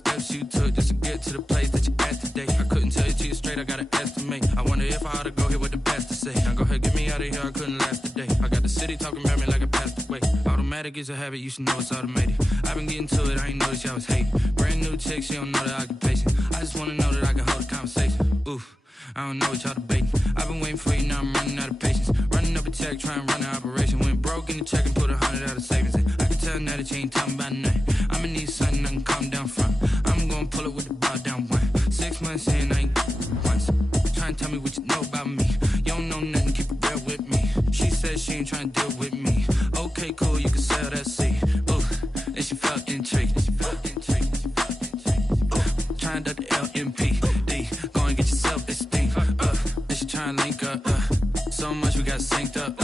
steps you took just to get to the place that you at today. I couldn't tell you to you straight, I gotta estimate. I wonder if I ought to go here with the best to say. Now go ahead, get me out of here, I couldn't last today. I got the city talking about me like I passed away. Automatic is a habit, you should know it's automated. I've been getting to it, I ain't noticed y'all was hating. Brand new chick, she don't know the occupation. I just wanna know that I can hold a conversation. Oof, I don't know what y'all debating. I've been waiting for you, now I'm running out of patience. Running up a check, trying to run an operation. Went broke in the check and put 100 out of savings in. I can tell now that you ain't talking about nothing. I'ma need something I can calm down from. I'm gonna pull it with the bar down one. 6 months in, I ain't once. Trying to tell me what you know about me. You don't know nothing, keep it real with me. She said she ain't trying to deal with me. Okay, cool, you can sell that seed. Ooh, and she felt intrigued. Trying to the LMPD. Go and get yourself esteem. And she trying to link up. So much we got synced up.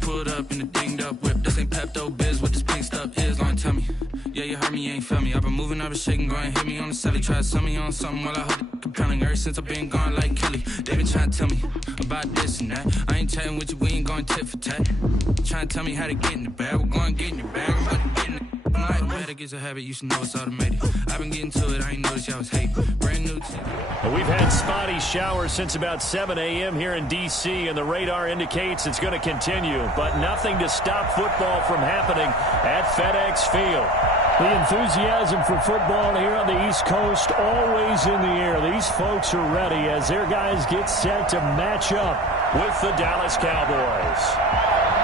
Pulled up in the dinged up whip. This ain't Pepto Biz, what this pink stuff is. Long tell me. Yeah, you heard me, you ain't felt me. I've been moving, I've been shaking, go and hit me on the celly. Try to sell me on something while I hold it compelling. Ever since I've been gone like Kelly, they been trying to tell me about this and that. I ain't chatting with you, we ain't going tit for tat. Trying to tell me how to get in the bag. We're going to get in the bag, I'm about to get in it. Automatic is a habit, you should know it's automated. I've been getting to it, I ain't noticed y'all was hating. Brand new team. Well, we've had spotty showers since about 7 a.m. here in D.C., and the radar indicates it's going to continue. But nothing to stop football from happening at FedEx Field. The enthusiasm for football here on the East Coast always in the air. These folks are ready as their guys get set to match up with the Dallas Cowboys.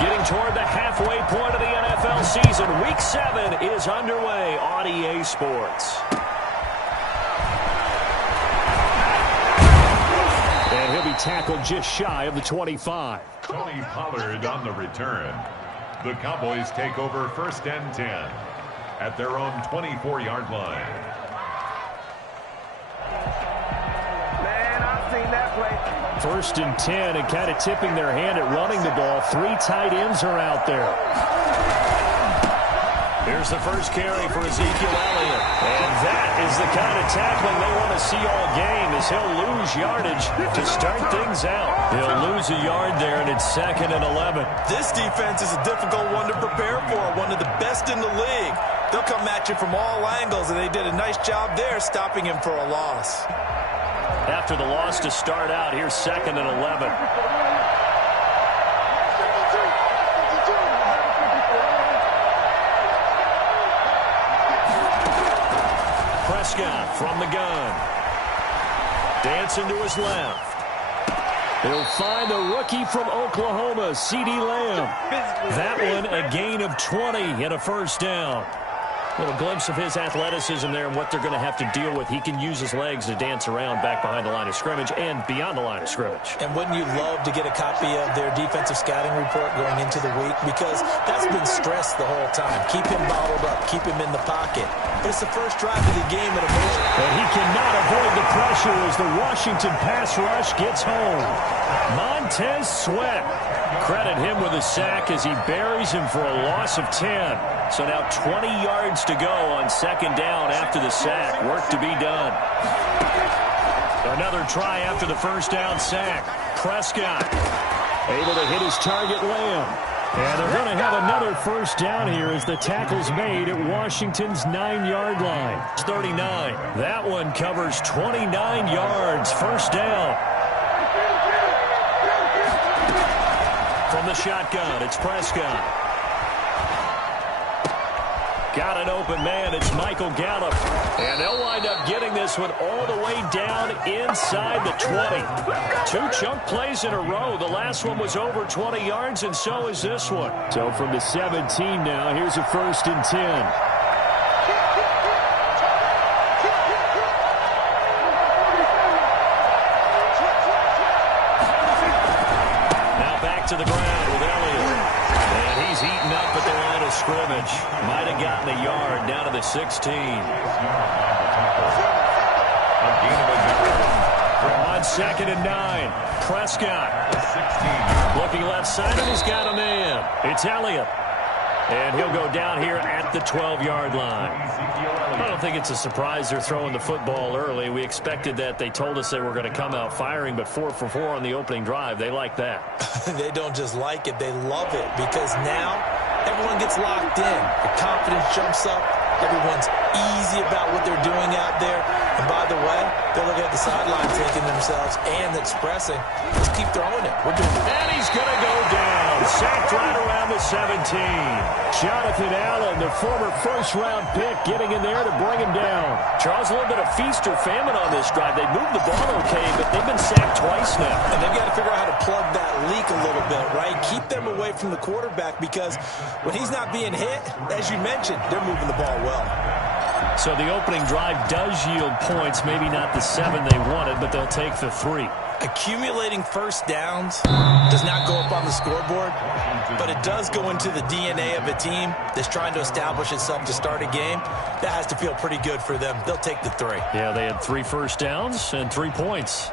Getting toward the halfway point of the NFL season, Week 7 is underway on EA Sports. And he'll be tackled just shy of the 25. Tony Pollard on the return. The Cowboys take over 1st and 10 at their own 24-yard line. Man, I've seen that play. 1st and 10 and kind of tipping their hand at running the ball. 3 tight ends are out there. Here's the first carry for Ezekiel Elliott. And that is the kind of tackling they want to see all game, as he'll lose yardage to start things out. He'll lose a yard there, and it's 2nd and 11. This defense is a difficult one to prepare for, one of the best in the league. They'll come at you from all angles, and they did a nice job there stopping him for a loss. After the loss to start out, here's 2nd and 11. Prescott from the gun. Dancing to his left. He'll find the rookie from Oklahoma, CeeDee Lamb. That one a gain of 20 and a first down. A little glimpse of his athleticism there and what they're going to have to deal with. He can use his legs to dance around back behind the line of scrimmage and beyond the line of scrimmage. And wouldn't you love to get a copy of their defensive scouting report going into the week? Because that's been stressed the whole time. Keep him bottled up. Keep him in the pocket. But it's the first drive of the game. And he cannot avoid the pressure as the Washington pass rush gets home. Montez Sweat. Credit him with a sack as he buries him for a loss of 10. So now 20 yards to go on 2nd down after the sack. Work to be done. Another try after the first down sack. Prescott able to hit his target, Lamb. And they're going to have another first down here as the tackle's made at Washington's 9-yard line. 39. That one covers 29 yards. First down. From the shotgun, it's Prescott. Got an open man. It's Michael Gallup. And they'll wind up getting this one all the way down inside the 20. 2 chunk plays in a row. The last one was over 20 yards, and so is this one. So from the 17 now, here's a 1st and 10. Now back to the ground with Elliott. And he's eaten up at the line of scrimmage. Might have gotten a yard down to the 16. On 2nd and 9. Prescott. Looking left side, and he's got a man. It's Elliott. And he'll go down here at the 12-yard line. I don't think it's a surprise they're throwing the football early. We expected that. They told us they were going to come out firing, but 4 for 4 on the opening drive. They like that. They don't just like it. They love it because now everyone gets locked in. The confidence jumps up. Everyone's easy about what they're doing They're looking at the sideline thinking to themselves and expressing, let's keep throwing it. We're doing it. And he's going to go down. Sacked right around the 17. Jonathan Allen, the former first-round pick, getting in there to bring him down. Charles, a little bit of feast or famine on this drive. They moved the ball okay, but they've been sacked twice now. And they've got to figure out how to plug that leak a little bit, right? Keep them away from the quarterback because when he's not being hit, as you mentioned, they're moving the ball well. So the opening drive does yield points, maybe not the 7 they wanted, but they'll take the 3. Accumulating first downs does not go up on the scoreboard, but it does go into the DNA of a team that's trying to establish itself to start a game. That has to feel pretty good for them. They'll take the 3. Yeah, they had 3 first downs and 3 points.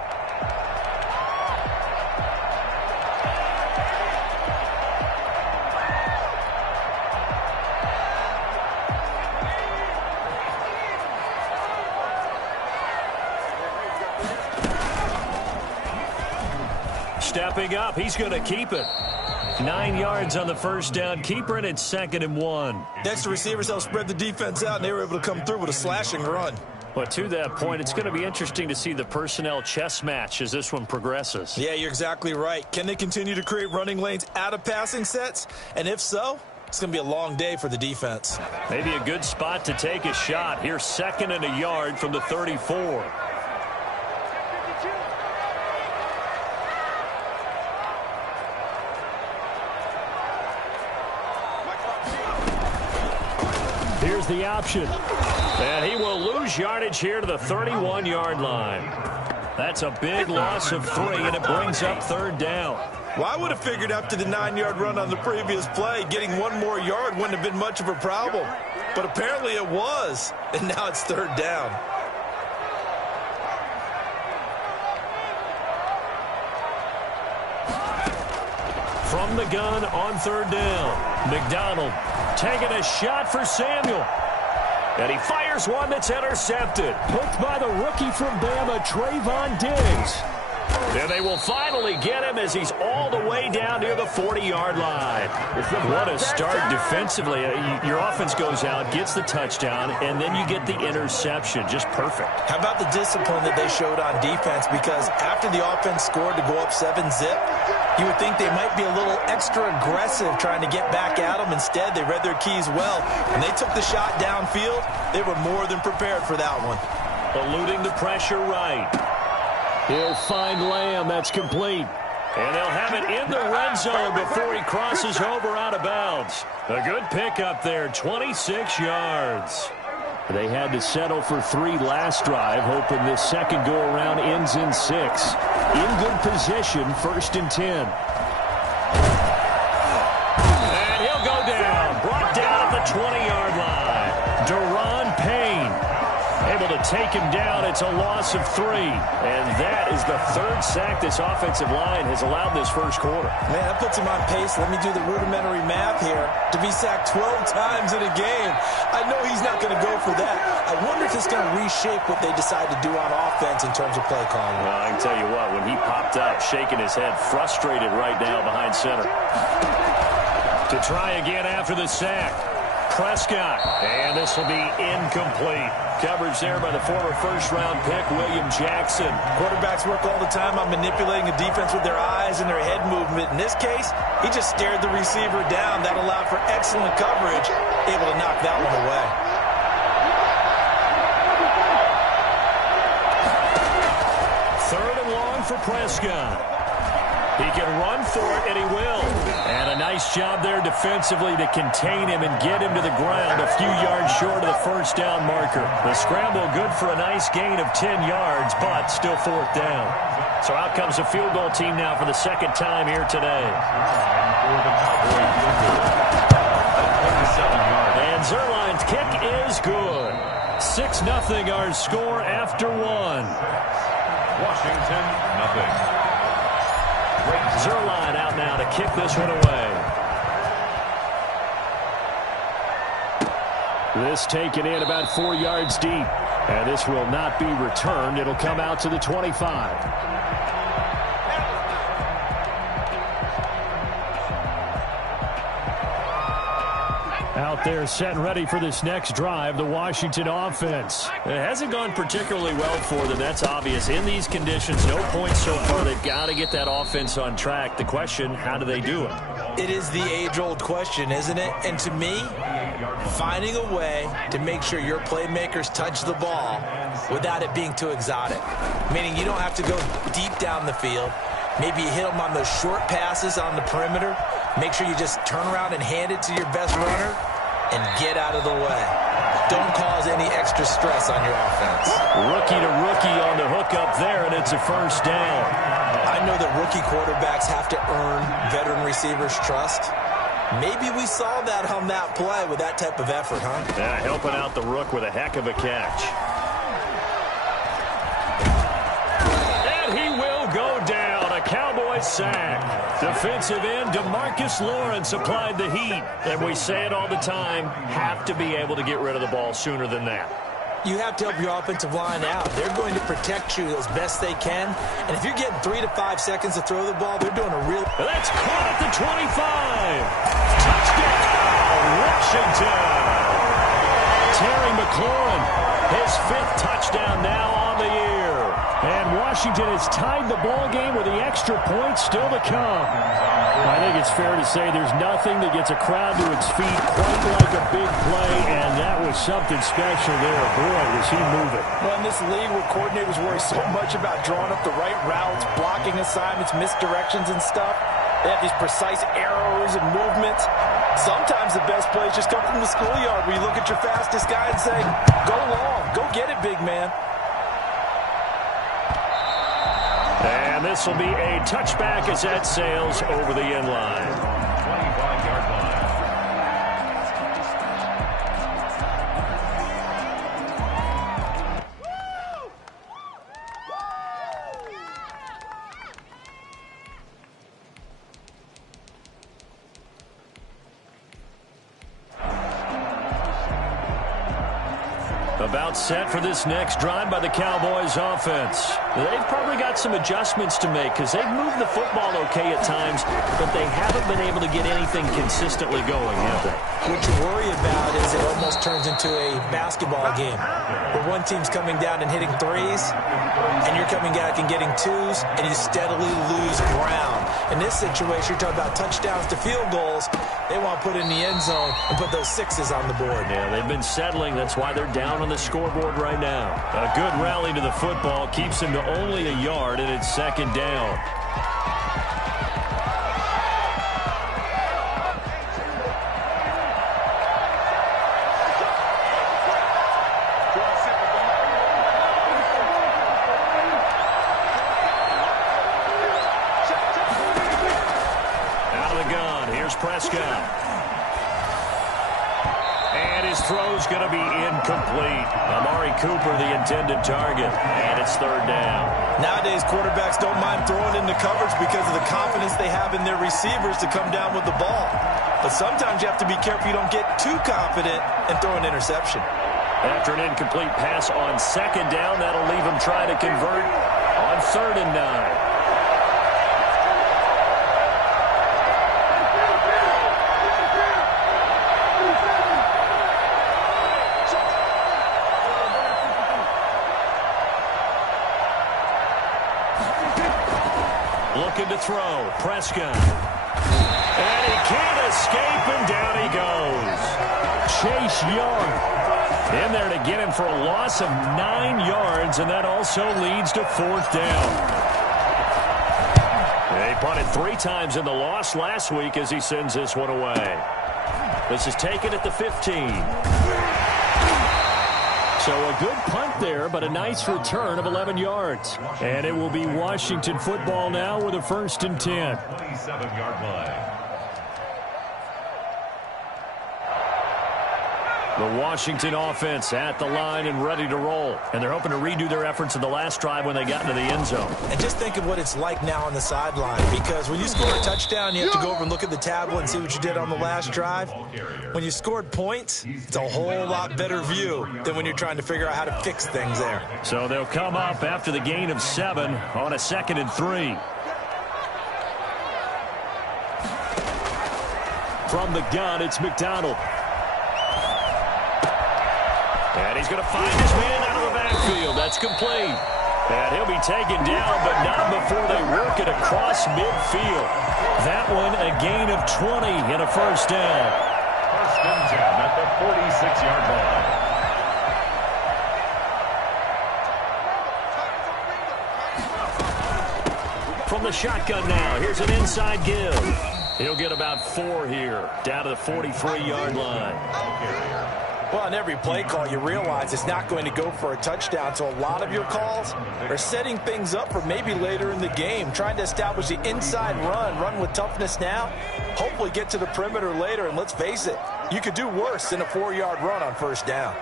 Stepping up, he's going to keep it. 9 yards on the first down. Keeper, and it's 2nd and 1. Next, the receivers helped spread the defense out, and they were able to come through with a slashing run. But to that point, it's going to be interesting to see the personnel chess match as this one progresses. Yeah, you're exactly right. Can they continue to create running lanes out of passing sets? And if so, it's going to be a long day for the defense. Maybe a good spot to take a shot. Here's 2nd and a yard from the 34. Here's the option. And he will lose yardage here to the 31-yard line. That's a big loss of 3, and it brings up 3rd down. Well, I would have figured after the 9-yard run on the previous play, getting 1 more yard wouldn't have been much of a problem. But apparently it was, and now it's 3rd down. From the gun on 3rd down, McDonald taking a shot for Samuel. And he fires one that's intercepted. Picked by the rookie from Bama, Trayvon Diggs. And they will finally get him as he's all the way down near the 40-yard line. What a start defensively. Your offense goes out, gets the touchdown, and then you get the interception. Just perfect. How about the discipline that they showed on defense? Because after the offense scored to go up 7-zip, you would think they might be a little extra aggressive trying to get back at them. Instead, they read their keys well. When they took the shot downfield, they were more than prepared for that one. Eluding the pressure right. He'll find Lamb. That's complete. And they'll have it in the red zone before he crosses over out of bounds. A good pickup there, 26 yards. They had to settle for 3 last drive, hoping this second go-around ends in 6. In good position, 1st and 10. And he'll go down. Brought down at the 20-yard line. Deron Payne able to take him down. It's a loss of 3. And that is the 3rd sack this offensive line has allowed this first quarter. Man, that puts him on pace. Let me do the rudimentary math here. To be sacked 12 times in a game, I know he's not going to go for that. I wonder if it's going to reshape what they decide to do on offense in terms of play calling. Well, I can tell you what, when he popped up, shaking his head, frustrated right now behind center. To try again after the sack. Prescott, and this will be incomplete. Coverage there by the former first-round pick, William Jackson. Quarterbacks work all the time on manipulating a defense with their eyes and their head movement. In this case, he just stared the receiver down. That allowed for excellent coverage, able to knock that one away. Third and long for Prescott. He can run for it, and he will. And a nice job there defensively to contain him and get him to the ground a few yards short of the first down marker. The scramble good for a nice gain of 10 yards, but still 4th down. So out comes the field goal team now for the 2nd time here today. And Zerline's kick is good. 6-0 our score after 1. Washington, nothing. Zerline out now to kick this one away. This taken in about 4 yards deep. And this will not be returned. It'll come out to the 25. Out They're set and ready for this next drive, the Washington offense. It hasn't gone particularly well for them. That's obvious. In these conditions, no points so far. They've got to get that offense on track. The question, how do they do it? It is the age-old question, isn't it? And to me, finding a way to make sure your playmakers touch the ball without it being too exotic. Meaning you don't have to go deep down the field. Maybe you hit them on those short passes on the perimeter. Make sure you just turn around and hand it to your best runner and get out of the way. Don't cause any extra stress on your offense. Rookie to rookie on the hookup there, and it's a first down. I know that rookie quarterbacks have to earn veteran receivers' trust. Maybe we saw that on that play with that type of effort, huh? Yeah, helping out the rook with a heck of a catch. And he will go down. A Cowboy sack. Defensive end DeMarcus Lawrence applied the heat. And we say it all the time, have to be able to get rid of the ball sooner than that. You have to help your offensive line out. They're going to protect you as best they can. And if you're getting 3 to 5 seconds to throw the ball, they're doing a real... And that's caught at the 25. Touchdown, Washington. Terry McLaurin, his 5th touchdown now on the year. And Washington has tied the ball game with the extra point still to come. I think it's fair to say there's nothing that gets a crowd to its feet quite like a big play, and that was something special there. Boy, was he moving. Well, in this league where coordinators worry so much about drawing up the right routes, blocking assignments, misdirections and stuff, they have these precise arrows and movements. Sometimes the best plays just come from the schoolyard where you look at your fastest guy and say, go long, go get it, big man. And this will be a touchback as that sails over the end line. 25-yard line. About set for this next drive by the Cowboys offense. They've probably got some adjustments to make because they've moved the football okay at times, but they haven't been able to get anything consistently going, have they? What you worry about is it almost turns into a basketball game where one team's coming down and hitting threes, and you're coming back and getting twos, and you steadily lose ground. In this situation, you're talking about touchdowns to field goals. They want to put in the end zone and put those sixes on the board. Yeah, they've been settling. That's why they're down on the scoreboard right now. A good rally to the football keeps them to only a yard, and it's second down. Prescott. And his throw's going to be incomplete. Amari Cooper, the intended target. And it's third down. Nowadays, quarterbacks don't mind throwing into coverage because of the confidence they have in their receivers to come down with the ball. But sometimes you have to be careful you don't get too confident and throw an interception. After an incomplete pass on second down, that'll leave him trying to convert on 3rd and 9. Looking to throw, Prescott. And he can't escape, and down he goes. Chase Young in there to get him for a loss of 9 yards, and that also leads to 4th down. They punted 3 times in the loss last week as he sends this one away. This is taken at the 15. So a good punt there, but a nice return of 11 yards. And it will be Washington football now with a 1st and 10. 27-yard line. The Washington offense at the line and ready to roll. And they're hoping to redo their efforts in the last drive when they got into the end zone. And just think of what it's like now on the sideline, because when you score a touchdown, you have to go over and look at the tablet and see what you did on the last drive. When you scored points, it's a whole lot better view than when you're trying to figure out how to fix things there. So they'll come up after the gain of 7 on a 2nd and 3. From the gun, it's McDonald. And he's going to find his man out of the backfield. That's complete. And he'll be taken down, but not before they work it across midfield. That one a gain of 20 and a first down. First and 10 at the 46-yard line. From the shotgun now, here's an inside give. He'll get about 4 here, down to the 43-yard line. Well, on every play call, you realize it's not going to go for a touchdown, so a lot of your calls are setting things up for maybe later in the game, trying to establish the inside run with toughness now, hopefully get to the perimeter later, and let's face it, you could do worse than a 4-yard run on first down.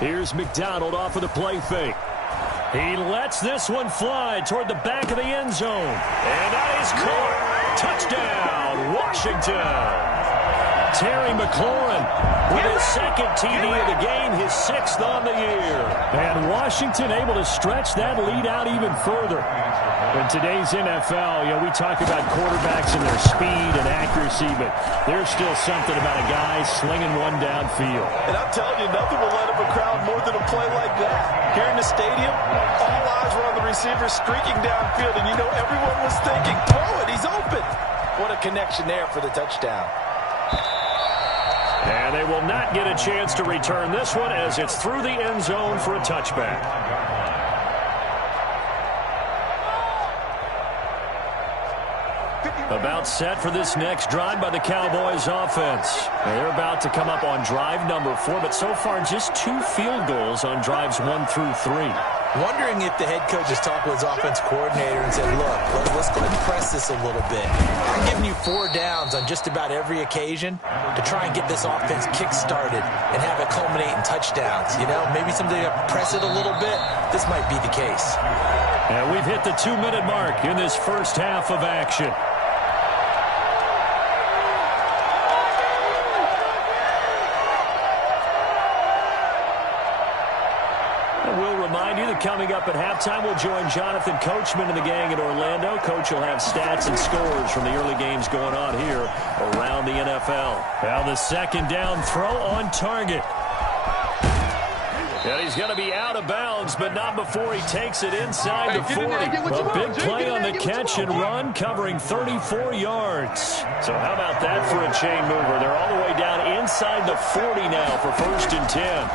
Here's McDonald off of the play fake. He lets this one fly toward the back of the end zone. And that is caught. Touchdown, Washington. Terry McLaurin with his second TD of the game, his 6th on the year. And Washington able to stretch that lead out even further. In today's NFL, we talk about quarterbacks and their speed and accuracy, but there's still something about a guy slinging one downfield. And I'm telling you, nothing will light up a crowd more than a play like that. Here in the stadium, all eyes were on the receiver streaking downfield, and everyone was thinking, throw it, he's open. What a connection there for the touchdown. And they will not get a chance to return this one as it's through the end zone for a touchback. About set for this next drive by the Cowboys offense. They're about to come up on drive number 4, but so far just 2 field goals on drives 1 through 3. Wondering if the head coach has talked with his offense coordinator and said, look, let's go ahead and press this a little bit. I'm giving you 4 downs on just about every occasion to try and get this offense kick-started and have it culminate in touchdowns. Maybe someday you press it a little bit. This might be the case. And we've hit the 2-minute mark in this first half of action. Coming up at halftime, we'll join Jonathan Coachman and the gang in Orlando. Coach will have stats and scores from the early games going on here around the NFL. Now the second down throw on target. And he's going to be out of bounds, but not before he takes it inside the 40. A big play on the catch and run, covering 34 yards. So how about that for a chain mover? They're all the way down inside the 40 now for 1st and 10.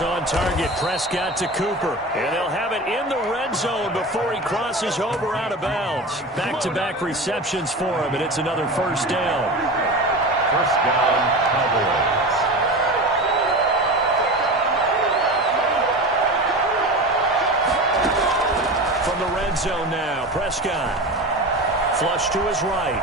On target, Prescott to Cooper. And they'll have it in the red zone before he crosses over out of bounds. Back-to-back receptions for him, and it's another first down. First down, Cowboys. From the red zone now, Prescott. Flush to his right.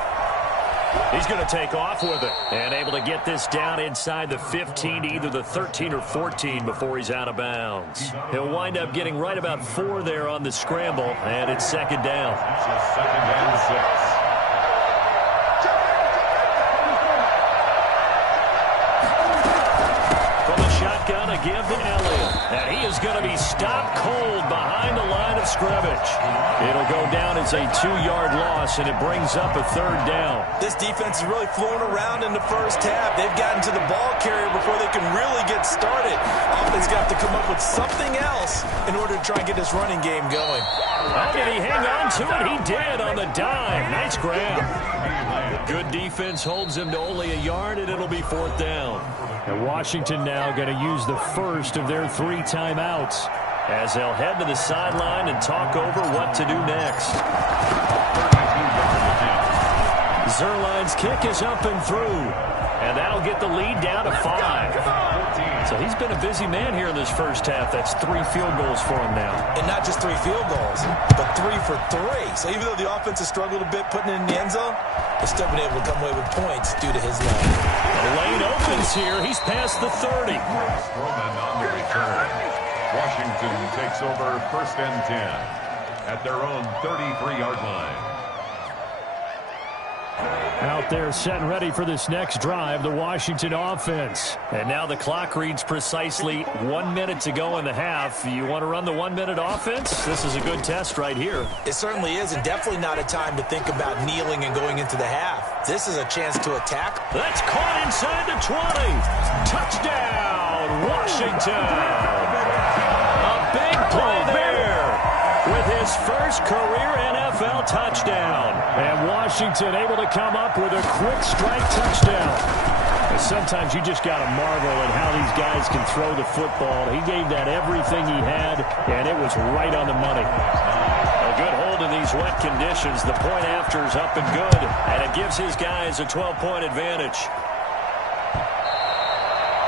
He's going to take off with it and able to get this down inside the 15 to either the 13 or 14 before he's out of bounds. He'll wind up getting right about 4 there on the scramble, and it's second down. It's 2nd and 6. From the shotgun, a give to Elliott. And he is going to be stopped cold behind the line of scrimmage. It'll go down as a 2-yard loss, and it brings up a 3rd down. This defense is really flown around in the first half. They've gotten to the ball carrier before they can really get started. Offense got to come up with something else in order to try and get this running game going. Oh, did he hang on to it? He did on the dime. Nice grab. Good defense holds him to only a yard, and it'll be 4th down. And Washington now going to use the first of their 3 timeouts as they'll head to the sideline and talk over what to do next. Zerline's kick is up and through, and that'll get the lead down to 5. So he's been a busy man here in this first half. That's 3 field goals for him now. And not just 3 field goals, but 3 for 3. So even though the offense has struggled a bit putting it in the end zone, they've still been able to come away with points due to his line. The lane opens here. He's past the 30. Roman on the return. Washington takes over 1st and 10 at their own 33-yard line. Out there set and ready for this next drive, the Washington offense. And now the clock reads precisely 1 minute to go in the half. You want to run the 1 minute offense? This is a good test right here. It certainly is, and definitely not a time to think about kneeling and going into the half. This is a chance to attack. That's caught inside the 20. Touchdown, Washington. A big play there with his first career NFL touchdown. And Washington able to come up with a quick strike touchdown. And sometimes you just got to marvel at how these guys can throw the football. He gave that everything he had, and it was right on the money. A good hold in these wet conditions. The point after is up and good, and it gives his guys a 12-point advantage.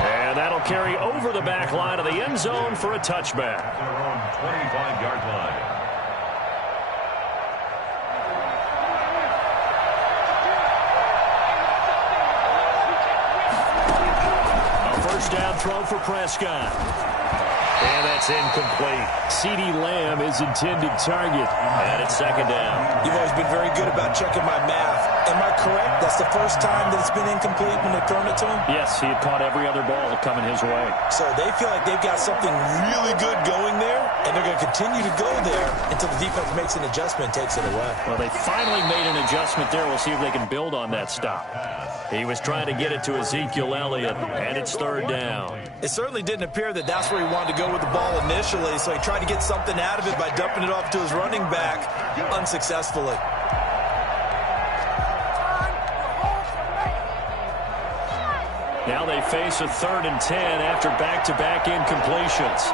And that'll carry over the back line of the end zone for a touchback. Their own 25-yard line. First down throw for Prescott. And that's incomplete. CeeDee Lamb is intended target. And it's second down. You've always been very good about checking my math. Am I correct? That's the first time that it's been incomplete when they've thrown it to him? Yes, he had caught every other ball coming his way. So they feel like they've got something really good going there, and they're going to continue to go there until the defense makes an adjustment and takes it away. Well, they finally made an adjustment there. We'll see if they can build on that stop. He was trying to get it to Ezekiel Elliott, and it's third down. It certainly didn't appear that that's where he wanted to go with the ball initially, so he tried to get something out of it by dumping it off to his running back unsuccessfully. Now they face a 3rd and 10 after back-to-back incompletions.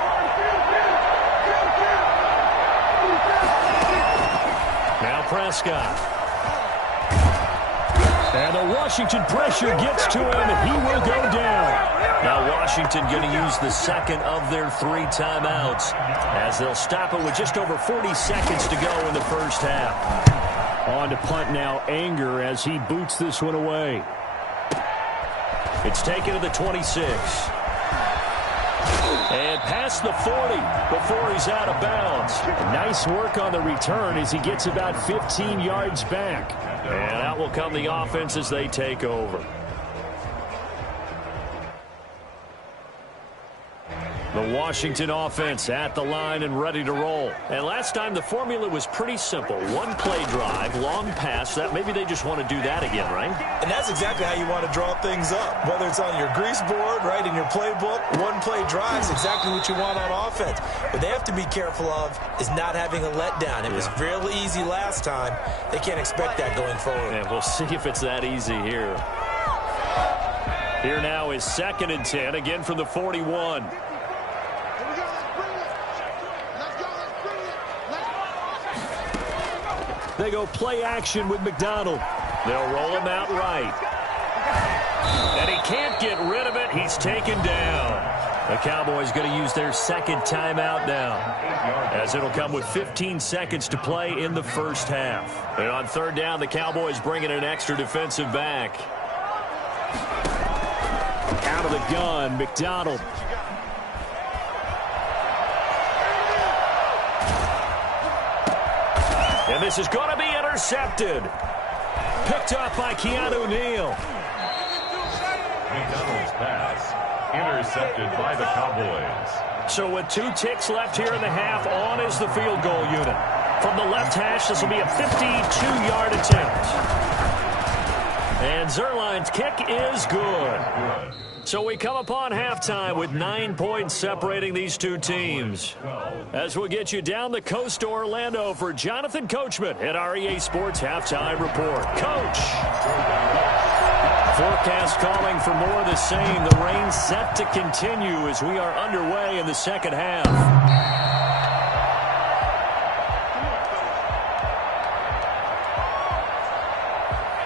Now Prescott. And the Washington pressure gets to him. He will go down. Now Washington going to use the second of their 3 timeouts as they'll stop it with just over 40 seconds to go in the first half. On to punt now, Anger, as he boots this one away. It's taken to the 26. And past the 40 before he's out of bounds. Nice work on the return as he gets about 15 yards back. And out will come the offense as they take over. The Washington offense at the line and ready to roll. And last time the formula was pretty simple. 1 play drive, long pass. That maybe they just want to do that again, right? And that's exactly how you want to draw things up. Whether it's on your grease board, right, in your playbook, 1 play drive is exactly what you want on offense. What they have to be careful of is not having a letdown. It was real easy last time. They can't expect that going forward. And we'll see if it's that easy here. Here now is 2nd and 10, again from the 41. They go play action with McDonald. They'll roll him out right. And he can't get rid of it. He's taken down. The Cowboys going to use their 2nd timeout now, as it'll come with 15 seconds to play in the first half. And on 3rd down, the Cowboys bring in an extra defensive back. Out of the gun, McDonald. And this is going to be intercepted. Picked up by Keanu Neal. McDonald's pass intercepted by the Cowboys. So with 2 ticks left here in the half, on is the field goal unit. From the left hash, this will be a 52-yard attempt. And Zerline's kick is good. So we come upon halftime with 9 points separating these 2 teams. As we'll get you down the coast to Orlando for Jonathan Coachman at our EA Sports Halftime Report. Coach! Forecast calling for more of the same. The rain set to continue as we are underway in the second half.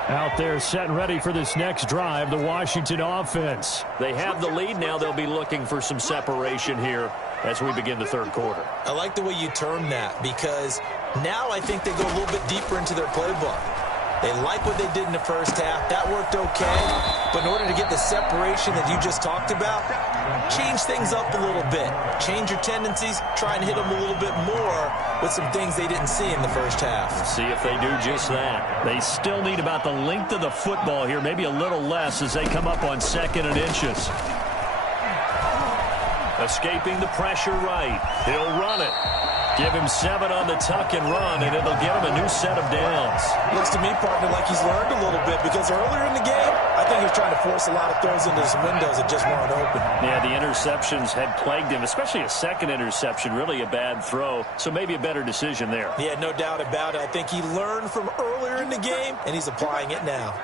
Out there set and ready for this next drive, the Washington offense. They have the lead now. They'll be looking for some separation here as we begin the 3rd quarter. I like the way you term that, because now I think they go a little bit deeper into their playbook. They like what they did in the first half. That worked okay. But in order to get the separation that you just talked about, change things up a little bit. Change your tendencies. Try and hit them a little bit more with some things they didn't see in the first half. We'll see if they do just that. They still need about the length of the football here, maybe a little less as they come up on 2nd and inches. Escaping the pressure right. He'll run it. Give him 7 on the tuck and run, and it'll get him a new set of downs. Looks to me, partner, like he's learned a little bit because earlier in the game, I think he was trying to force a lot of throws into some windows that just weren't open. Yeah, the interceptions had plagued him, especially a second interception, really a bad throw. So maybe a better decision there. Yeah, no doubt about it. I think he learned from earlier in the game, and he's applying it now.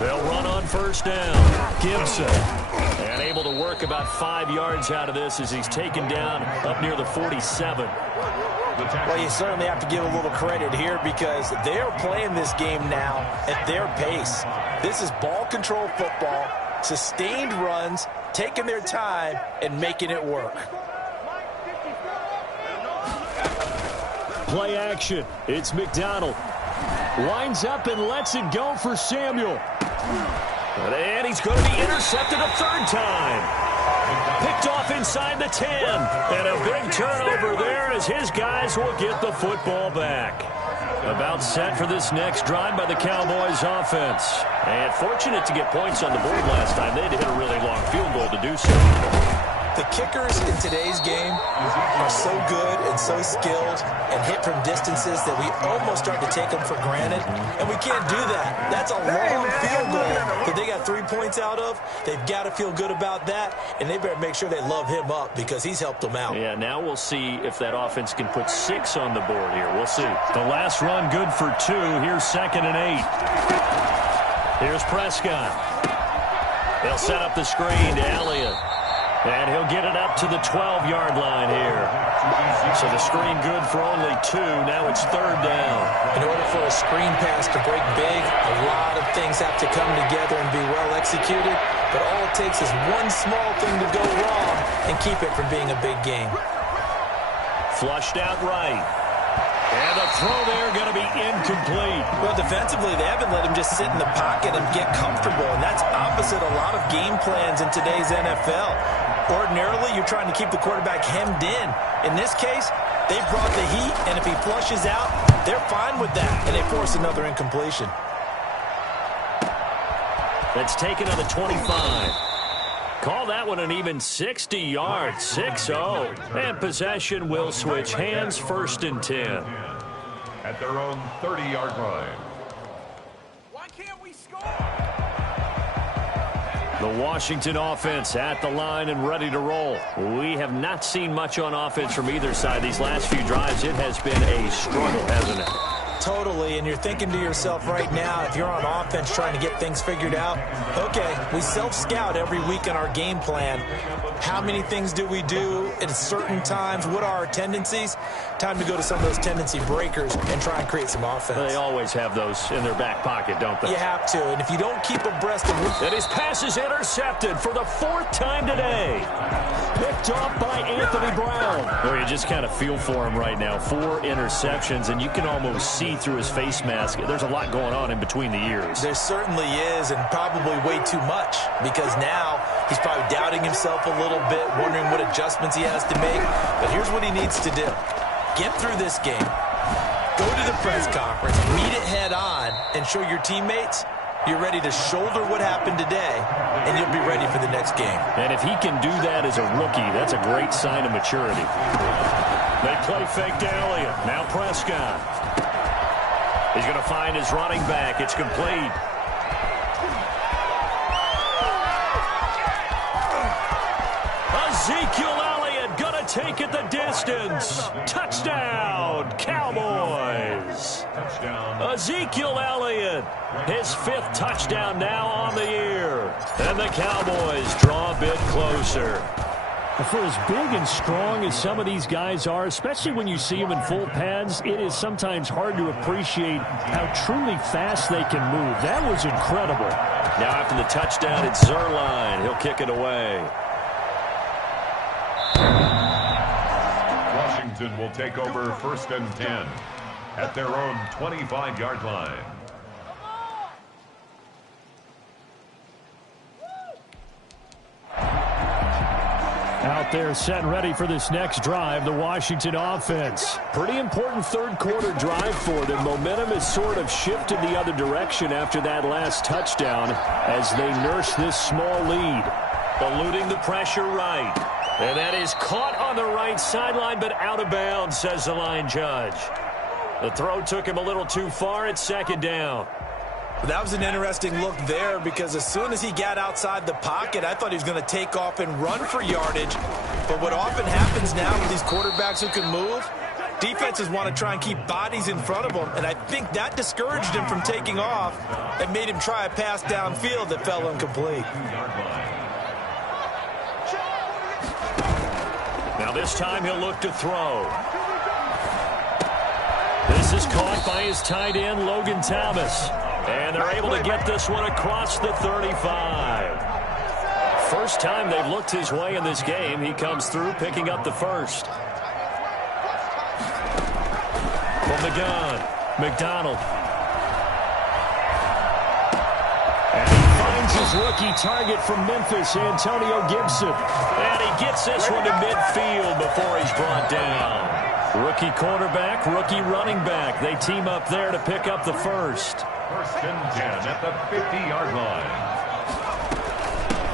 They'll run on 1st down. Gibson. And able to work about 5 yards out of this as he's taken down up near the 47. Well, you certainly have to give a little credit here because they're playing this game now at their pace. This is ball control football, sustained runs, taking their time, and making it work. Play action. It's McDonald. Winds up and lets it go for Samuel. And he's going to be intercepted a 3rd time. Picked off inside the 10. And a big turnover there as his guys will get the football back. About set for this next drive by the Cowboys offense. And fortunate to get points on the board last time. They had to hit a really long field goal to do so. The kickers in today's game are so good and so skilled and hit from distances that we almost start to take them for granted, and we can't do that. That's a long field goal that they got 3 points out of. They've got to feel good about that, and they better make sure they love him up because he's helped them out. Yeah, now we'll see if that offense can put 6 on the board here. We'll see. The last run good for 2. Here's 2nd and 8. Here's Prescott. They'll set up the screen to Elliott. And he'll get it up to the 12-yard line here. So the screen good for only 2. Now it's 3rd down. In order for a screen pass to break big, a lot of things have to come together and be well executed. But all it takes is one small thing to go wrong and keep it from being a big game. Flushed out right. And the throw there going to be incomplete. Well, defensively, they haven't let him just sit in the pocket and get comfortable. And that's opposite a lot of game plans in today's NFL. Ordinarily, you're trying to keep the quarterback hemmed in. In this case, they brought the heat, and if he flushes out, they're fine with that, and they force another incompletion. That's taken on the 25. Call that one an even 60 yards, 6-0. And possession will switch hands, 1st and 10. At their own 30-yard line. Why can't we score? The Washington offense at the line and ready to roll. We have not seen much on offense from either side. These last few drives, it has been a struggle, hasn't it? Totally, and you're thinking to yourself right now, if you're on offense trying to get things figured out, okay, we self-scout every week in our game plan. How many things do we do at certain times? What are our tendencies? Time to go to some of those tendency breakers and try and create some offense. They always have those in their back pocket, don't they? You have to, and if you don't keep abreast of... And his pass is intercepted for the 4th time today. Picked off by Anthony Brown. Well, you just kind of feel for him right now. 4 interceptions, and you can almost see through his face mask. There's a lot going on in between the ears. There certainly is, and probably way too much, because now he's probably doubting himself a little bit, wondering what adjustments he has to make. But here's what he needs to do. Get through this game. Go to the press conference, meet it head on, and show your teammates you're ready to shoulder what happened today, and you'll be ready for the next game. And if he can do that as a rookie, that's a great sign of maturity. They play fake to Elliott. Now Prescott. He's going to find his running back. It's complete. Ezekiel Elliott going to take it the distance. Touchdown, Cowboys. Ezekiel Elliott, his 5th touchdown now on the year. And the Cowboys draw a bit closer. For as big and strong as some of these guys are, especially when you see them in full pads, it is sometimes hard to appreciate how truly fast they can move. That was incredible. Now after the touchdown, it's Zerline. He'll kick it away. Washington will take over 1st and 10. at their own 25-yard line. Out there set and ready for this next drive, the Washington offense. Pretty important third quarter drive for them. Momentum has sort of shifted the other direction after that last touchdown as they nurse this small lead. Eluding the pressure right. And that is caught on the right sideline, but out of bounds, says the line judge. The throw took him a little too far. It's second down. That was an interesting look there because as soon as he got outside the pocket, I thought he was going to take off and run for yardage. But what often happens now with these quarterbacks who can move, defenses want to try and keep bodies in front of them, and I think that discouraged him from taking off and made him try a pass downfield that fell incomplete. Now this time he'll look to throw. This is caught by his tight end, Logan Thomas. And they're able to get this one across the 35. First time they've looked his way in this game. He comes through picking up the first. From the gun, McDonald. And he finds his rookie target from Memphis, Antonio Gibson. And he gets this one to midfield before he's brought down. Rookie quarterback, rookie running back. They team up there to pick up the first. First and 10 at the 50-yard line.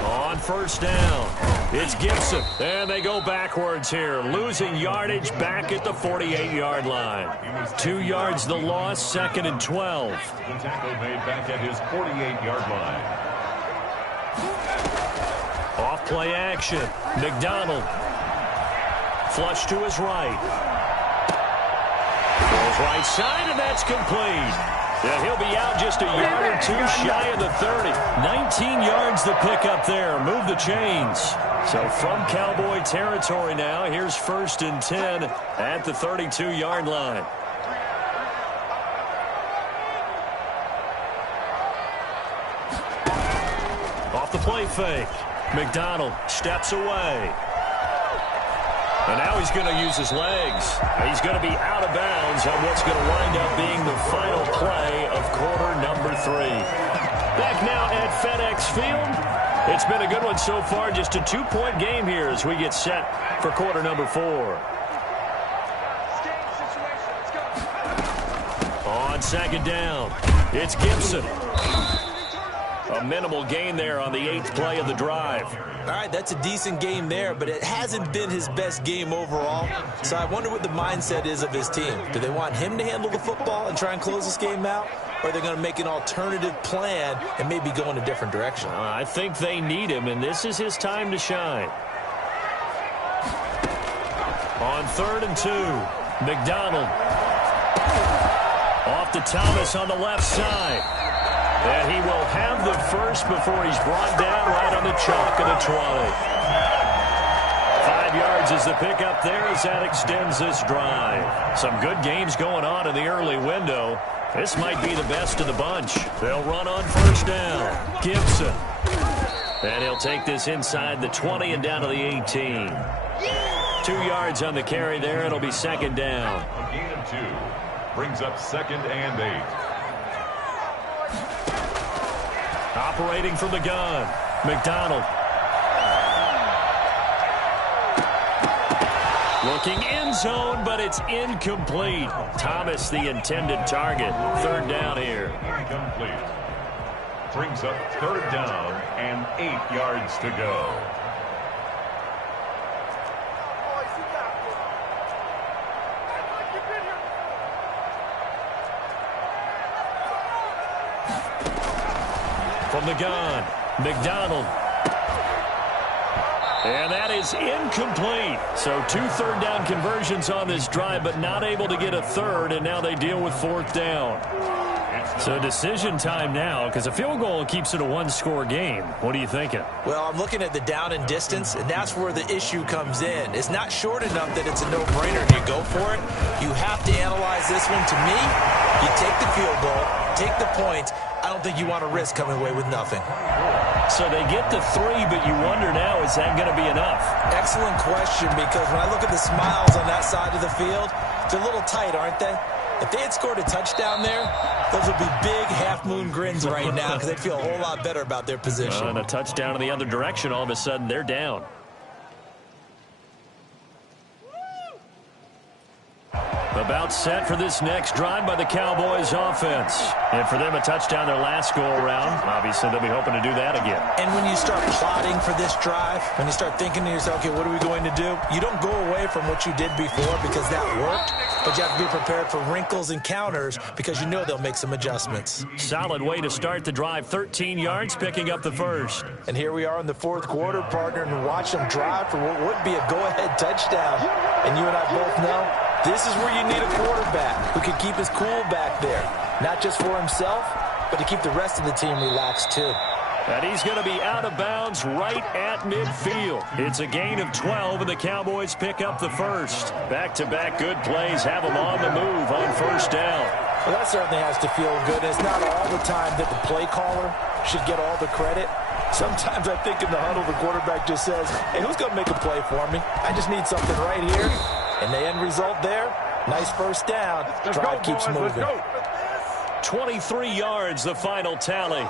On first down, it's Gibson. And they go backwards here, losing yardage back at the 48-yard line. 2 yards the loss, second and 12. The tackle made back at his 48-yard line. Off play action, McDonald. Flush to his right. Goes right side, and that's complete. Yeah, he'll be out just a yard or two shy of the 30. 19 yards to pick up there. Move the chains. So from Cowboy territory now, here's first and 10 at the 32-yard line. Off the play fake. McDonald steps away. And now he's going to use his legs. He's going to be out of bounds on what's going to wind up being the final play of quarter number 3. Back now at FedEx Field. It's been a good one so far. Just a 2-point game here as we get set for quarter number 4. On second down, it's Gibson. A minimal gain there on the 8th play of the drive. All right, that's a decent game there, but it hasn't been his best game overall. So I wonder what the mindset is of his team. Do they want him to handle the football and try and close this game out? Or are they going to make an alternative plan and maybe go in a different direction? I think they need him, and this is his time to shine. On third and 2, McDonald. Off to Thomas on the left side. And he will have the first before he's brought down right on the chalk of the 20. 5 yards is the pickup there as that extends this drive. Some good games going on in the early window. This might be the best of the bunch. They'll run on first down. Gibson. And he'll take this inside the 20 and down to the 18. 2 yards on the carry there. It'll be second down. A gain of 2 brings up second and 8. Operating from the gun, McDonald. Looking end zone, but it's incomplete. Thomas, the intended target. Third down here. Incomplete. Brings up third down and 8 yards to go. From the gun, McDonald. And that is incomplete. So 2 third-down conversions on this drive, but not able to get a third, and now they deal with fourth down. So decision time now, because a field goal keeps it a one-score game. What are you thinking? Well, I'm looking at the down and distance, and that's where the issue comes in. It's not short enough that it's a no-brainer and you go for it. You have to analyze this one. To me, you take the field goal, take the points. I don't think you want to risk coming away with nothing. So they get the 3, but you wonder now, is that going to be enough? Excellent question, because when I look at the smiles on that side of the field, they're a little tight, aren't they? If they had scored a touchdown there, those would be big half-moon grins right now because they'd feel a whole lot better about their position. And a touchdown in the other direction, all of a sudden they're down. About set for this next drive by the Cowboys offense. And for them, a touchdown their last go-around. Obviously, they'll be hoping to do that again. And when you start plotting for this drive, when you start thinking to yourself, okay, what are we going to do? You don't go away from what you did before because that worked, but you have to be prepared for wrinkles and counters because you know they'll make some adjustments. Solid way to start the drive. 13 yards, picking up the first. And here we are in the fourth quarter, partner, and watch them drive for what would be a go-ahead touchdown. And you and I both know this is where you need a quarterback who can keep his cool back there, not just for himself, but to keep the rest of the team relaxed too. And he's going to be out of bounds right at midfield. It's a gain of 12, and the Cowboys pick up the first. Back-to-back good plays have them on the move on first down. Well, that certainly has to feel good. It's not all the time that the play caller should get all the credit. Sometimes I think in the huddle, the quarterback just says, hey, who's going to make a play for me? I just need something right here. And the end result there, nice first down. Drive keeps moving. 23 yards, the final tally.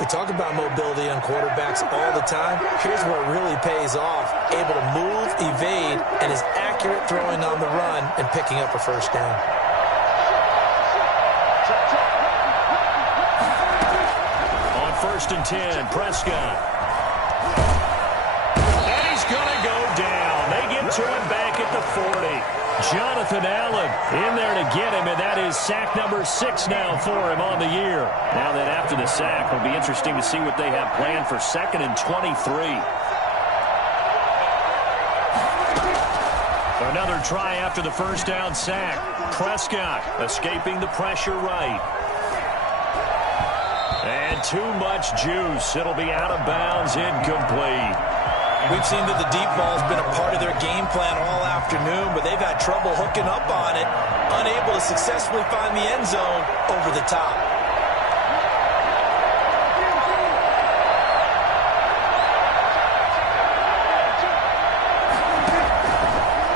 We talk about mobility on quarterbacks all the time. Here's where it really pays off. Able to move, evade, and is accurate throwing on the run and picking up a first down. On 1st and 10, Prescott. And he's going to go down. They get to him back at the 40. Jonathan Allen in there to get him, and that is sack number 6 now for him on the year. Now that after the sack, it'll be interesting to see what they have planned for 2nd and 23. Another try after the first down sack. Prescott escaping the pressure right. And too much juice. It'll be out of bounds, incomplete. We've seen that the deep ball has been a part of their game plan all afternoon, but they've had trouble hooking up on it, unable to successfully find the end zone over the top.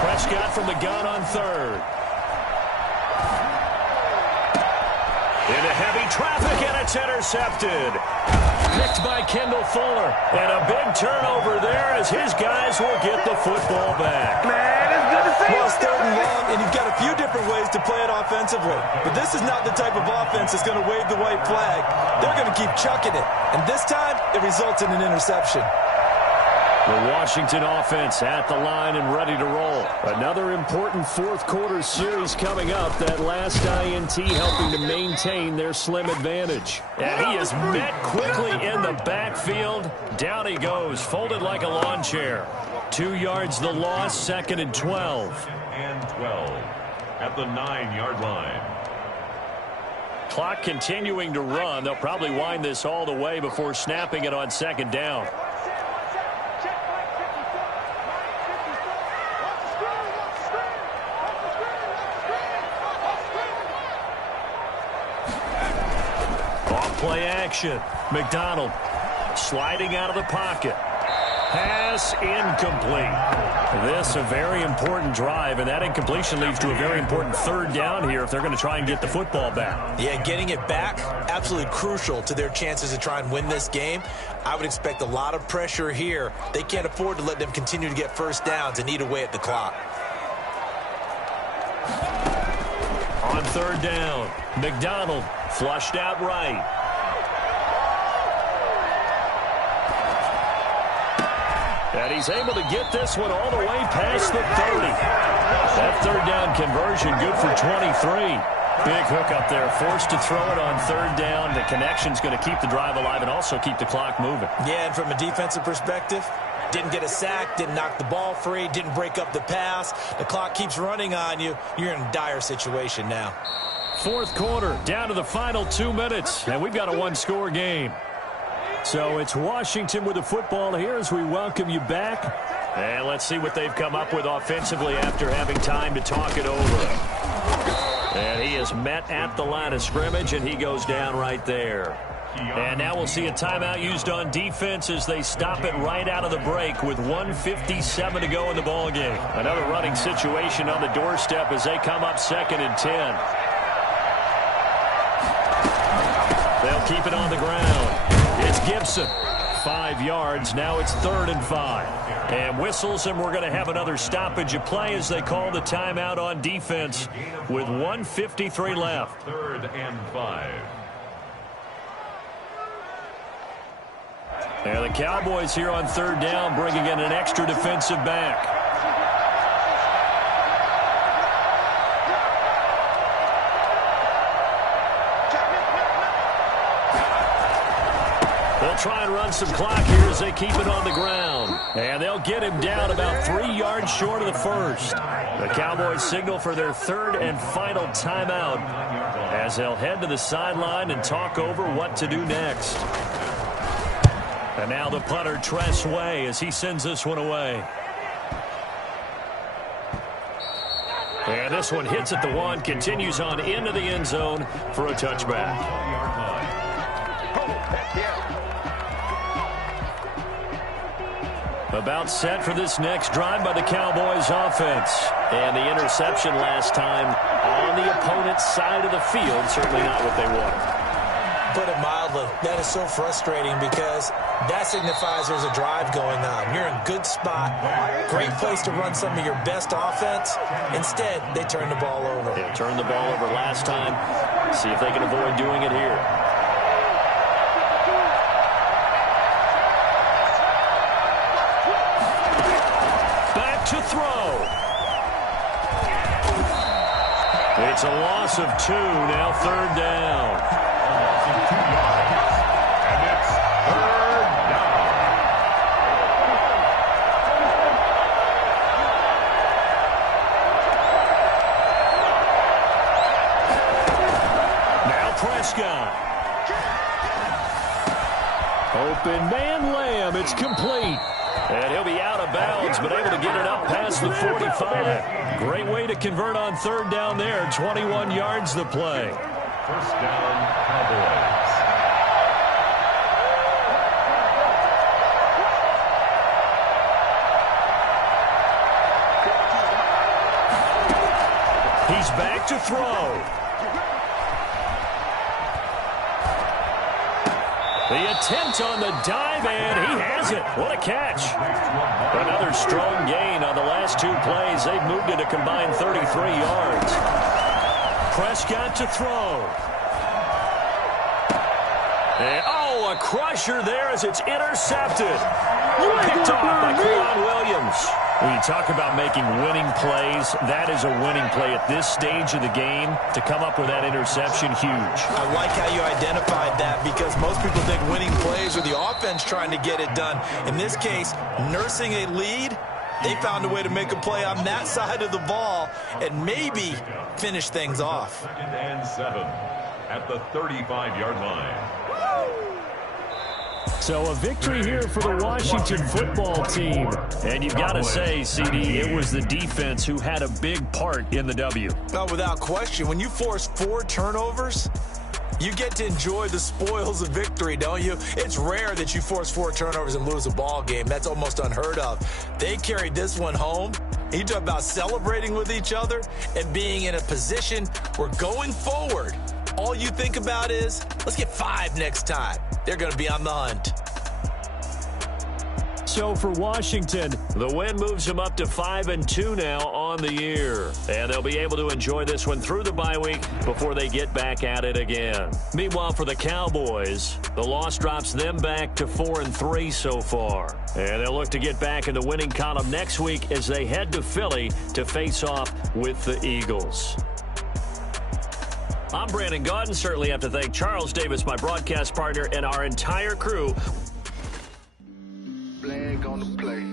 Prescott from the gun on 3rd. Into heavy traffic, and it's intercepted. Picked by Kendall Fuller. And a big turnover there as his guys will get the football back. Man, it's good to see you. Well, it's 3rd and long, and you've got a few different ways to play it offensively. But this is not the type of offense that's going to wave the white flag. They're going to keep chucking it. And this time, it results in an interception. The Washington offense at the line and ready to roll. Another important fourth quarter series coming up. That last INT helping to maintain their slim advantage. And he is met quickly in the backfield. Down he goes, folded like a lawn chair. 2 yards the loss, 2nd and 12. And 12 at the 9-yard line. Clock continuing to run. They'll probably wind this all the way before snapping it on 2nd down. Play action. McDonald sliding out of the pocket. Pass incomplete. This a very important drive, and that incompletion leads to a very important 3rd down here if they're going to try and get the football back. Yeah, getting it back, absolutely crucial to their chances to try and win this game. I would expect a lot of pressure here. They can't afford to let them continue to get first downs and eat away at the clock. On 3rd down, McDonald flushed out right. And he's able to get this one all the way past the 30. That 3rd down conversion good for 23. Big hook up there, forced to throw it on 3rd down. The connection's going to keep the drive alive and also keep the clock moving. Yeah, and from a defensive perspective, didn't get a sack, didn't knock the ball free, didn't break up the pass. The clock keeps running on you. You're in a dire situation now. Fourth quarter, down to the final 2 minutes, and we've got a one-score game. So it's Washington with the football here as we welcome you back. And let's see what they've come up with offensively after having time to talk it over. And he is met at the line of scrimmage, and he goes down right there. And now we'll see a timeout used on defense as they stop it right out of the break with 1:57 to go in the ballgame. Another running situation on the doorstep as they come up 2nd and 10. They'll keep it on the ground. It's Gibson. 5 yards. Now it's 3rd and 5. And whistles, and we're going to have another stoppage of play as they call the timeout on defense with 1:53 left. 3rd and 5. And the Cowboys here on 3rd down bringing in an extra defensive back. They'll try and run some clock here as they keep it on the ground. And they'll get him down about 3 yards short of the first. The Cowboys signal for their 3rd and final timeout as they'll head to the sideline and talk over what to do next. And now the punter, Tress Way, as he sends this one away. And this one hits at the 1, continues on into the end zone for a touchback. About set for this next drive by the Cowboys offense. And the interception last time on the opponent's side of the field. Certainly not what they wanted. Put it mildly, that is so frustrating because that signifies there's a drive going on. You're in a good spot, great place to run some of your best offense. Instead, they turn the ball over. They turned the ball over last time. See if they can avoid doing it here. To throw. It's a loss of 2, now 3rd down. Loss of 2 yards, and it's 3rd down. Now Prescott. Open man Lamb, it's complete. And he'll be out of bounds, but able to get it up past the 45. Great way to convert on 3rd down there. 21 yards the play. 1st down, Cowboys. He's back to throw. The attempt on the dive, and he has it. What a catch. Another strong gain on the last 2 plays. They've moved it a combined 33 yards. Prescott to throw. And, a crusher there as it's intercepted. Picked off by Quan Williams. When you talk about making winning plays, that is a winning play at this stage of the game. To come up with that interception, huge. I like how you identified that because most people think winning plays are the offense trying to get it done. In this case, nursing a lead, they found a way to make a play on that side of the ball and maybe finish things off. 2nd and 7 at the 35-yard line. So a victory here for the Washington football team. And you've got to say, CD, it was the defense who had a big part in the W. No, without question. When you force 4 turnovers, you get to enjoy the spoils of victory, don't you? It's rare that you force 4 turnovers and lose a ball game. That's almost unheard of. They carried this one home. You talk about celebrating with each other and being in a position where going forward, all you think about is, let's get 5 next time. They're going to be on the hunt. So for Washington, the win moves them up to 5-2 now on the year. And they'll be able to enjoy this one through the bye week before they get back at it again. Meanwhile, for the Cowboys, the loss drops them back to 4-3 so far. And they'll look to get back in the winning column next week as they head to Philly to face off with the Eagles. I'm Brandon Gaudin. Certainly have to thank Charles Davis, my broadcast partner, and our entire crew.